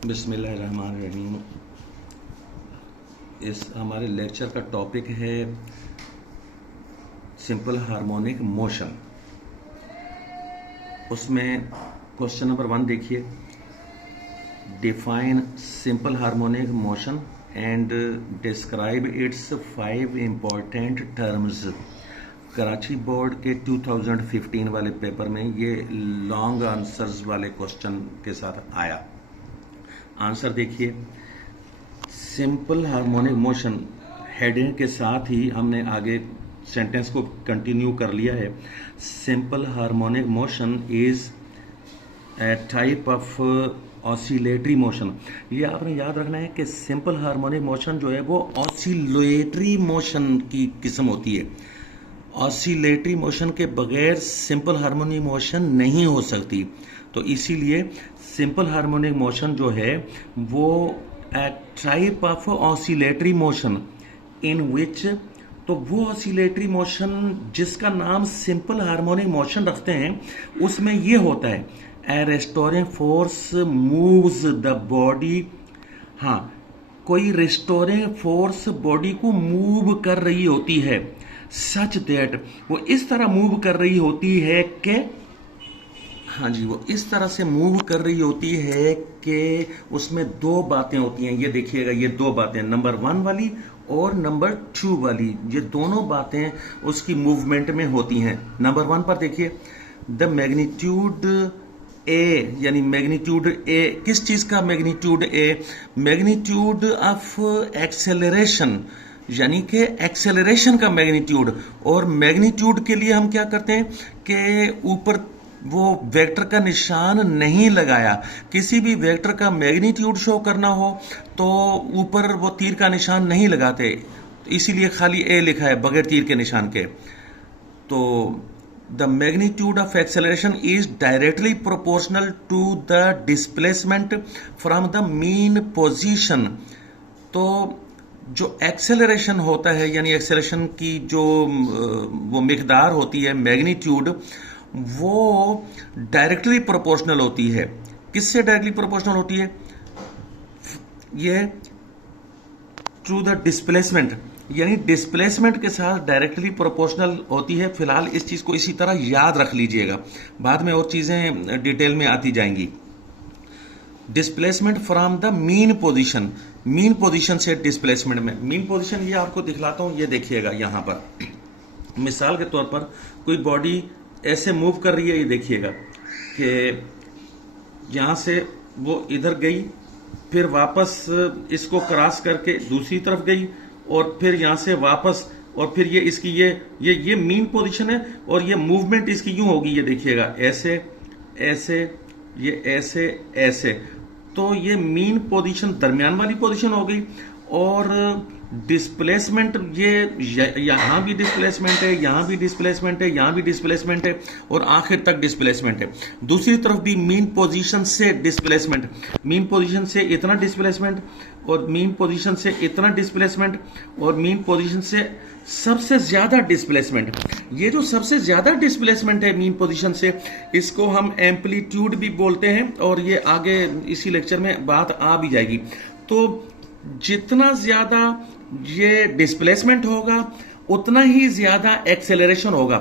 बिस्मिल्लाहिर्रहमानिर्रहीम। इस हमारे लेक्चर का टॉपिक है सिंपल हार्मोनिक मोशन। उसमें क्वेश्चन नंबर 1 देखिए, define simple harmonic motion and describe it's 5 important terms. Karachi board के 2015 वाले पेपर में ये लॉन्ग आंसर्स वाले क्वेश्चन के साथ आया। आंसर देखिए, सिंपल हार्मोनिक मोशन हेडिंग के साथ ही हमने आगे सेंटेंस को कंटिन्यू कर लिया है। Simple harmonic motion is a type of oscillatory motion. ये आपने याद रखना है कि सिंपल हार्मोनिक मोशन जो है वो ऑसिलेटरी मोशन की किस्म होती है। ऑसिलेटरी मोशन के बगैर सिंपल हार्मोनिक मोशन नहीं हो सकती। तो इसीलिए सिंपल हार्मोनिक मोशन जो है वो a type of oscillatory motion in which, तो वो ऑसिलेटरी मोशन जिसका नाम सिंपल हार्मोनिक मोशन रखते हैं उसमें ये होता है a restoring force moves the body. हाँ, कोई रेस्टोरिंग फोर्स बॉडी को मूव कर रही होती है, सच दैट वो इस तरह मूव कर रही होती है कि, हाँ जी, वो इस तरह से मूव कर रही होती है कि उसमें दो बातें होती हैं। ये देखिएगा, ये दो बातें, नंबर 1 वाली और नंबर 2 वाली, ये दोनों बातें उसकी मूवमेंट में होती हैं। नंबर 1 पर देखिए, द मैग्नीट्यूड ए, यानी मैग्नीट्यूड ए, किस चीज का magnitude A? Magnitude of acceleration, यानी कि एक्सेलरेशन का मैग्नीट्यूड। और मैग्नीट्यूड के लिए हम क्या करते हैं कि ऊपर वो वेक्टर का निशान नहीं लगाया। किसी भी वेक्टर का मैग्नीट्यूड शो करना हो तो ऊपर वो तीर का निशान नहीं लगाते, इसीलिए खाली ए लिखा है बगैर तीर के निशान के। तो the magnitude of acceleration is directly proportional to the displacement from the mean position. तो जो एक्सेलरेशन होता है, यानी एक्सेलरेशन की जो वो मिकदार होती है, मैग्नीट्यूड, वो डायरेक्टली प्रोपोर्शनल होती है। किससे डायरेक्टली प्रोपोर्शनल होती है? ये टू द डिस्प्लेसमेंट, यानी डिस्प्लेसमेंट के साथ डायरेक्टली प्रोपोर्शनल होती है। फिलहाल इस चीज को इसी तरह याद रख लीजिएगा, बाद में और चीजें डिटेल में आती जाएंगी। Displacement from the mean position, mean position से डिस्प्लेसमेंट में। मीन पोजीशन ये आपको दिखलाता हूं, ये देखिएगा यहां पर। मिसाल के तौर पर कोई बॉडी ऐसे मूव कर रही है, ये देखिएगा कि यहां से वो इधर गई, फिर वापस इसको क्रॉस करके दूसरी तरफ गई, और फिर यहां से वापस, और फिर ये इसकी ये मीन पोजीशन है, और ये मूवमेंट इसकी यूं होगी, ये देखिएगा, ऐसे ऐसे, ये ऐसे ऐसे। तो ये मीन पोजीशन दरमियान वाली पोजीशन हो गई। और डिस्प्लेसमेंट, ये यहां भी डिस्प्लेसमेंट है, यहां भी डिस्प्लेसमेंट है, यहां भी डिस्प्लेसमेंट है, और आखिर तक डिस्प्लेसमेंट है। दूसरी तरफ भी मीन पोजीशन से डिस्प्लेसमेंट, मीन पोजीशन से इतना डिस्प्लेसमेंट, और मीन पोजीशन से इतना डिस्प्लेसमेंट, और मीन पोजीशन से सबसे ज्यादा डिस्प्लेसमेंट। ये जो सबसे ज्यादा डिस्प्लेसमेंट है मीन पोजीशन से, इसको हम एम्पलीट्यूड भी बोलते हैं, और ये आगे इसी लेक्चर में बात आ भी जाएगी। तो जितना ज्यादा ये डिस्प्लेसमेंट होगा उतना ही ज्यादा एक्सेलरेशन होगा।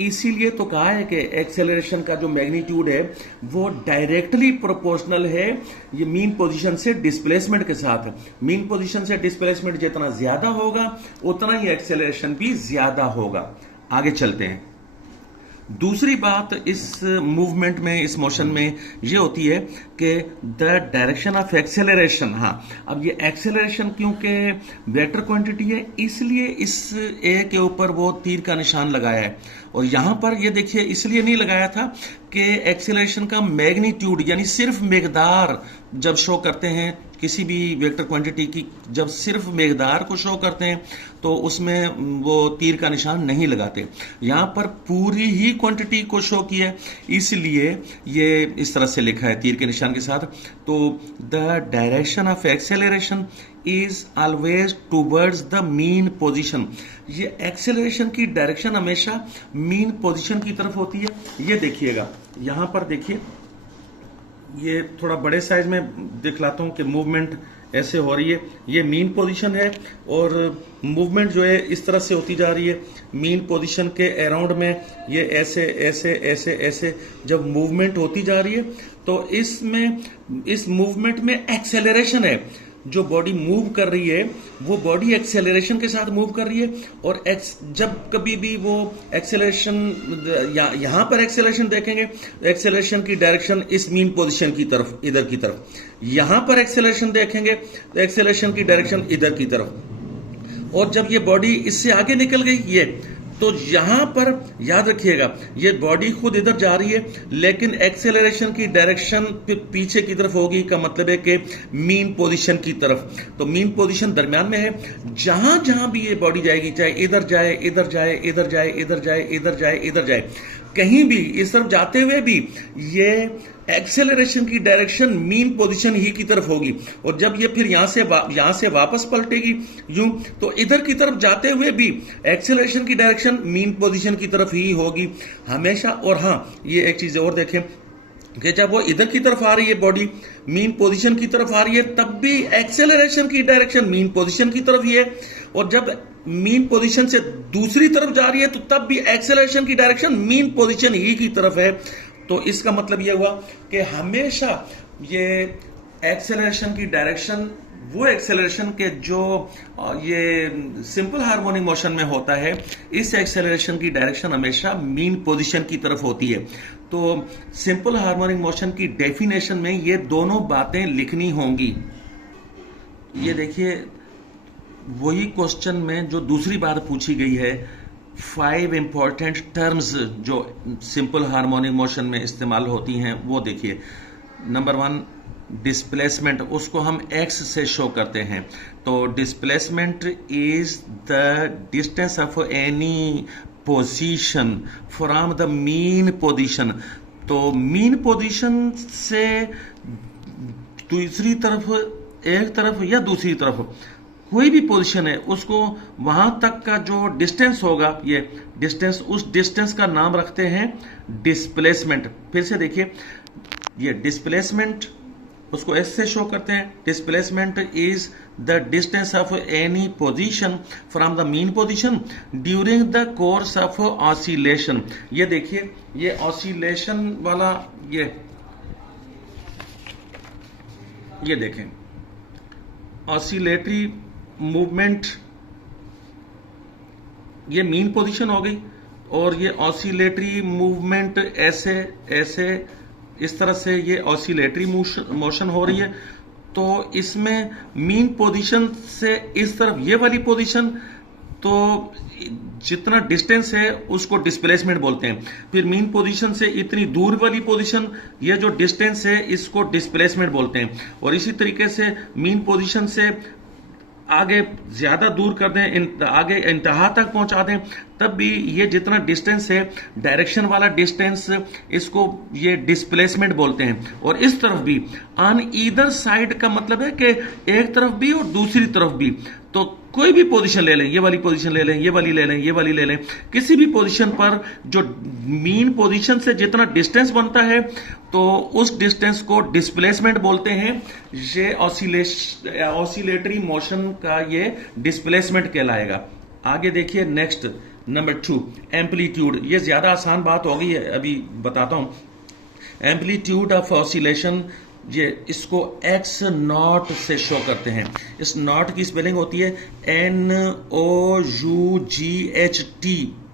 इसीलिए तो कहा है कि एक्सेलरेशन का जो मैग्नीट्यूड है वो डायरेक्टली प्रोपोर्शनल है ये मीन पोजीशन से डिस्प्लेसमेंट के साथ। मीन पोजीशन से डिस्प्लेसमेंट जितना ज्यादा होगा उतना ही एक्सेलरेशन भी ज्यादा होगा। आगे चलते हैं। दूसरी बात इस मूवमेंट में, इस मोशन में ये होती है कि द डायरेक्शन ऑफ एक्सेलरेशन। हाँ, अब ये एक्सेलरेशन क्योंकि वेक्टर क्वांटिटी है, इसलिए इस ए के ऊपर वो तीर का निशान लगाया है। और यहां पर ये देखिए, इसलिए नहीं लगाया था कि एक्सेलरेशन का मैग्नीट्यूड, यानी सिर्फ मिकदार जब शो करते हैं किसी भी वेक्टर क्वांटिटी की, जब सिर्फ मिकदार को शो करते हैं तो उसमें वो तीर का निशान नहीं लगाते। यहां पर पूरी ही क्वांटिटी को शो किया है, इसलिए ये इस तरह से लिखा है तीर के निशान के साथ। तो the direction of acceleration is always towards the mean position. ये एक्सेलरेशन की डायरेक्शन हमेशा मीन पोजीशन की तरफ होती है। ये देखिएगा, यहां पर देखिए, ये थोड़ा बड़े साइज में दिखलाता हूँ कि मूवमेंट ऐसे हो रही है। ये मीन पोजीशन है और मूवमेंट जो है इस तरह से होती जा रही है। मीन पोजीशन के अराउंड में ये ऐसे ऐसे ऐसे ऐसे जब मूवमेंट होती जा रही है तो इस मूवमेंट में एक्सेलरेशन है। जो बॉडी मूव कर रही है वो बॉडी एक्सेलरेशन के साथ मूव कर रही है। और जब कभी भी वो एक्सेलरेशन यहां पर एक्सेलरेशन देखेंगे, एक्सेलरेशन की डायरेक्शन इस मीन पोजीशन की तरफ, इधर की तरफ। यहां पर एक्सेलरेशन देखेंगे तो एक्सेलरेशन की डायरेक्शन इधर की तरफ। और जब ये बॉडी इससे आगे निकल गई ये, तो यहां पर याद रखिएगा ये बॉडी खुद इधर जा रही है लेकिन एक्सेलरेशन की डायरेक्शन पीछे की तरफ होगी। का मतलब है कि मीन पोजीशन की तरफ। तो मीन पोजीशन दरमियान में है। जहां जहां भी ये बॉडी जाएगी, चाहे इधर जाए, इधर जाए, इधर जाए, इधर जाए, इधर जाए, इधर जाए, कहीं भी इस तरफ जाते हुए भी ये एक्सेलरेशन की डायरेक्शन मीन पोजीशन ही की तरफ होगी। और जब ये फिर यहां से वापस पलटेगी यूं, तो इधर की तरफ जाते हुए भी एक्सेलरेशन की डायरेक्शन मीन पोजीशन की तरफ ही होगी हमेशा। और हां, ये एक चीज और देखें कि जब वो इधर की तरफ आ रही है, बॉडी मीन पोजीशन की तरफ आ रही है, तब भी एक्सेलरेशन की डायरेक्शन मीन पोजीशन की तरफ ही है। और जब मीन पोजीशन से दूसरी तरफ जा रही है तो तब भी एक्सेलरेशन की डायरेक्शन मीन पोजीशन ही की तरफ है। तो इसका मतलब यह हुआ कि हमेशा ये एक्सेलरेशन की डायरेक्शन, वो एक्सेलरेशन के जो ये सिंपल हार्मोनिक मोशन में होता है, इस एक्सेलरेशन की डायरेक्शन हमेशा मीन पोजीशन की तरफ होती है। तो सिंपल हार्मोनिक मोशन की डेफिनेशन में ये दोनों बातें लिखनी होंगी। ये देखिए, वही क्वेश्चन में जो दूसरी बात पूछी गई है, 5 इंपॉर्टेंट टर्म्स जो सिंपल हार्मोनिक मोशन में इस्तेमाल होती हैं, वो देखिए। नंबर 1 डिस्प्लेसमेंट, उसको हम एक्स से शो करते हैं। तो displacement is the distance of any position from the mean position. तो मीन पोजीशन से दूसरी तरफ, एक तरफ या दूसरी तरफ कोई भी पोजीशन है, उसको वहां तक का जो डिस्टेंस होगा, ये डिस्टेंस, उस डिस्टेंस का नाम रखते हैं डिस्प्लेसमेंट। फिर से देखिए, ये डिस्प्लेसमेंट, उसको एस से शो करते हैं। Displacement is the distance of any position from the mean position during the course of oscillation. ये देखिए, ये ऑसिलेशन वाला, ये देखें, ऑसिलेटरी मूवमेंट, ये मीन पोजीशन हो गई। और ये ऑसिलेटरी मूवमेंट ऐसे ऐसे इस तरह से ये ऑसिलेटरी मोशन हो रही है। तो इसमें मीन पोजीशन से इस तरफ ये वाली पोजीशन, तो जितना डिस्टेंस है उसको डिस्प्लेसमेंट बोलते हैं। फिर मीन पोजीशन से इतनी दूर वाली पोजीशन, ये जो डिस्टेंस है, इसको डिस्प्लेसमेंट बोलते हैं। और इसी तरीके से मीन पोजीशन से आगे ज्यादा दूर कर दें, आगे इंतहा तक पहुंचा दें, तब भी ये जितना डिस्टेंस है, डायरेक्शन वाला डिस्टेंस, इसको ये डिस्प्लेसमेंट बोलते हैं। और इस तरफ भी ऑन ईदर साइड का मतलब है कि एक तरफ भी और दूसरी तरफ भी। तो कोई भी पोजीशन ले लें, ये वाली पोजीशन ले लें, ये वाली ले लें, ये वाली ले लें, किसी भी पोजीशन पर जो मीन पोजीशन से जितना डिस्टेंस बनता है, तो उस डिस्टेंस को डिस्प्लेसमेंट बोलते हैं। ये ऑसिलेटरी मोशन का ये डिस्प्लेसमेंट कहलाएगा। आगे देखिए, नेक्स्ट नंबर 2 एम्पलीट्यूड। ये ज्यादा आसान बात हो गई है, अभी बताता हूं। एम्पलीट्यूड ऑफ ऑसिलेशन, ये इसको एक्स नॉट से शो करते हैं। इस नॉट की स्पेलिंग होती है NOUGHT।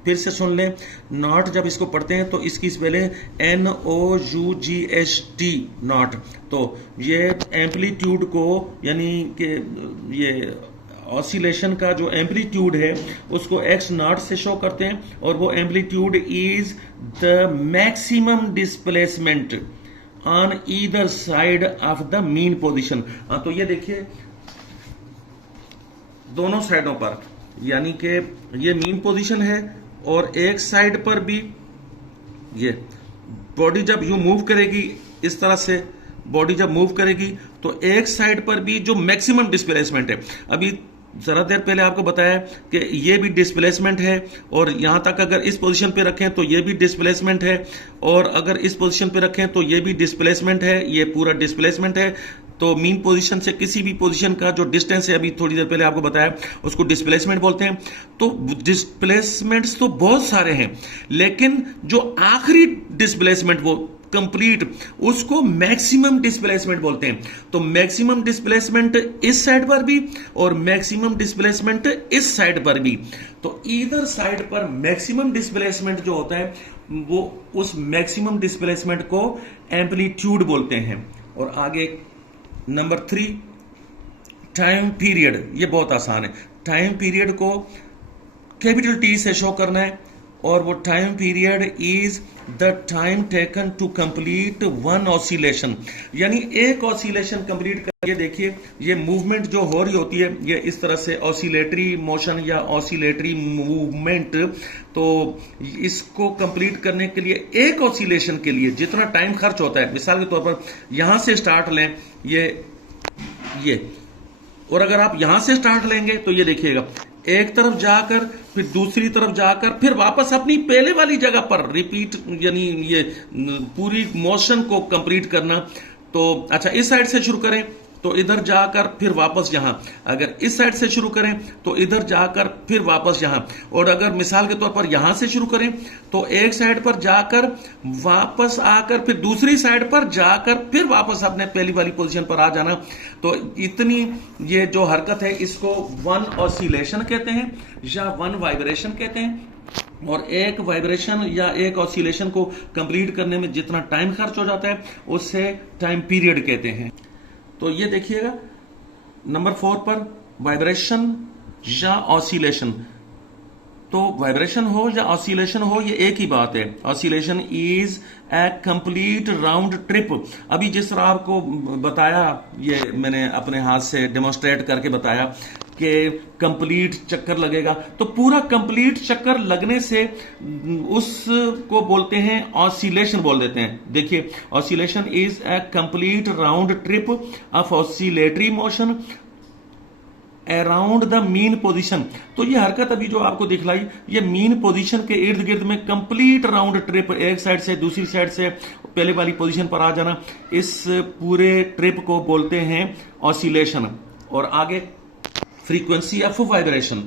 फिर से सुन लें, नॉट जब इसको पढ़ते हैं तो इसकी स्पेलिंग NOUGHT, नॉट। तो ये एम्पलीट्यूड को, यानी कि ये ऑसिलेशन का जो एम्पलीट्यूड है, उसको एक्स नॉट से शो करते हैं। और वो amplitude is the maximum displacement on either side of the mean position. तो ये देखिए, दोनों साइडों पर, यानी कि ये मीन पोजीशन है और एक साइड पर भी ये बॉडी जब यूं मूव करेगी, इस तरह से बॉडी जब मूव करेगी, तो एक साइड पर भी जो मैक्सिमम डिस्प्लेसमेंट है, अभी जरा देर पहले आपको बताया कि ये भी डिस्प्लेसमेंट है, और यहां तक अगर इस पोजीशन पे रखें तो ये भी डिस्प्लेसमेंट है, और अगर इस पोजीशन पे रखें तो ये भी डिस्प्लेसमेंट है, ये पूरा डिस्प्लेसमेंट है। तो मीन पोजीशन से किसी भी पोजीशन का जो डिस्टेंस है, अभी थोड़ी देर पहले आपको बताया, उसको डिस्प्लेसमेंट बोलते हैं। तो डिस्प्लेसमेंट्स तो बहुत सारे हैं, लेकिन जो आखिरी डिस्प्लेसमेंट वो कंप्लीट, उसको मैक्सिमम डिस्प्लेसमेंट बोलते हैं। तो मैक्सिमम डिस्प्लेसमेंट इस साइड पर भी और मैक्सिमम डिस्प्लेसमेंट इस साइड पर भी। तो इधर साइड पर मैक्सिमम डिस्प्लेसमेंट जो होता है वो उस मैक्सिमम डिस्प्लेसमेंट को एम्पलीट्यूड बोलते हैं। और आगे नंबर 3 टाइम पीरियड, ये बहुत आसान है। टाइम पीरियड को कैपिटल टी से शो करना है, और वो time period is the time taken to complete one oscillation, यानी एक ऑसिलेशन कंप्लीट कर। ये देखिए, ये मूवमेंट जो हो रही होती है ये इस तरह से ऑसिलेटरी मोशन या ऑसिलेटरी मूवमेंट। तो इसको कंप्लीट करने के लिए एक ऑसिलेशन के लिए जितना टाइम खर्च होता है, मिसाल के तौर पर यहां से स्टार्ट लें, ये और अगर आप यहां से स्टार्ट लेंगे तो ये देखिएगा, एक तरफ जाकर फिर दूसरी तरफ जाकर फिर वापस अपनी पहले वाली जगह पर रिपीट, यानी ये पूरी मोशन को कंप्लीट करना। तो अच्छा, इस साइड से शुरू करें तो इधर जाकर फिर वापस यहां, अगर इस साइड से शुरू करें तो इधर जाकर फिर वापस यहां, और अगर मिसाल के तौर पर यहां से शुरू करें तो एक साइड पर जाकर वापस आकर फिर दूसरी साइड पर जाकर फिर वापस अपने पहली वाली पोजीशन पर आ जाना। तो इतनी ये जो हरकत है इसको वन ऑसिलेशन कहते हैं या वन वाइब्रेशन कहते हैं। और एक वाइब्रेशन या एक ऑसिलेशन को कंप्लीट करने में जितना टाइम खर्च हो जाता है उससे टाइम पीरियड कहते हैं। तो ये देखिएगा नंबर 4 पर वाइब्रेशन या ऑसिलेशन। तो वाइब्रेशन हो या ऑसिलेशन हो ये एक ही बात है। Oscillation is a complete round trip. अभी जिस तरह आपको बताया, ये मैंने अपने हाथ से डेमोन्स्ट्रेट करके बताया कि कंप्लीट चक्कर लगेगा, तो पूरा कंप्लीट चक्कर लगने से उसको बोलते हैं ऑसिलेशन बोल देते हैं। देखिए, oscillation is a complete round trip of oscillatory motion around the mean position. तो ये हरकत अभी जो आपको दिखलाई, ये मीन पोजीशन के इर्द गिर्द में कंप्लीट राउंड ट्रिप, एक साइड से दूसरी साइड से पहले वाली पोजीशन पर आ जाना, इस पूरे ट्रिप को बोलते हैं ऑसिलेशन। और आगे frequency of vibration.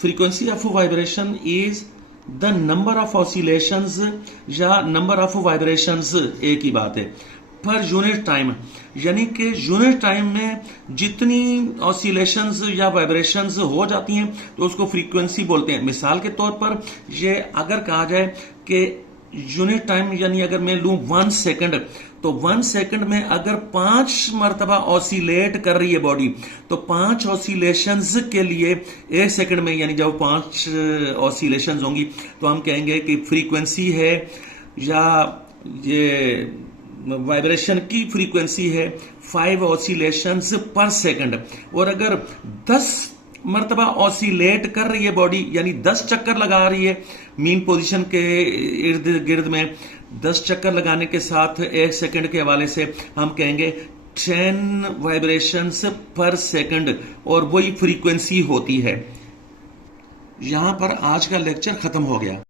Frequency of vibration is the number of oscillations या नंबर ऑफ वाइब्रेशंस, एक ही बात है, पर यूनिट टाइम, यानी कि यूनिट टाइम में जितनी ऑसिलेशंस या वाइब्रेशंस हो जाती हैं तो उसको फ्रीक्वेंसी बोलते हैं। मिसाल के तौर पर ये अगर कहा जाए कि यूनिट टाइम, यानी अगर मैं लूं 1 सेकंड, तो 1 सेकंड में अगर 5 मरतबा ऑसिलेट कर रही है बॉडी, तो 5 ऑसिलेशंस के लिए 1 सेकंड में, यानी जब 5 ऑसिलेशंस होंगी तो हम कहेंगे कि फ्रीक्वेंसी है या ये वाइब्रेशन की फ्रीक्वेंसी है 5 ऑसिलेशंस पर सेकंड। और अगर 10 मरतबा ऑसिलेट कर रही है बॉडी, यानी 10 चक्कर लगा रही है मीन पोजीशन के इर्द गिर्द में, 10 चक्कर लगाने के साथ 1 सेकंड के हवाले से हम कहेंगे 10 वाइब्रेशंस पर सेकंड, और वही फ्रीक्वेंसी होती है। यहां पर आज का लेक्चर खत्म हो गया।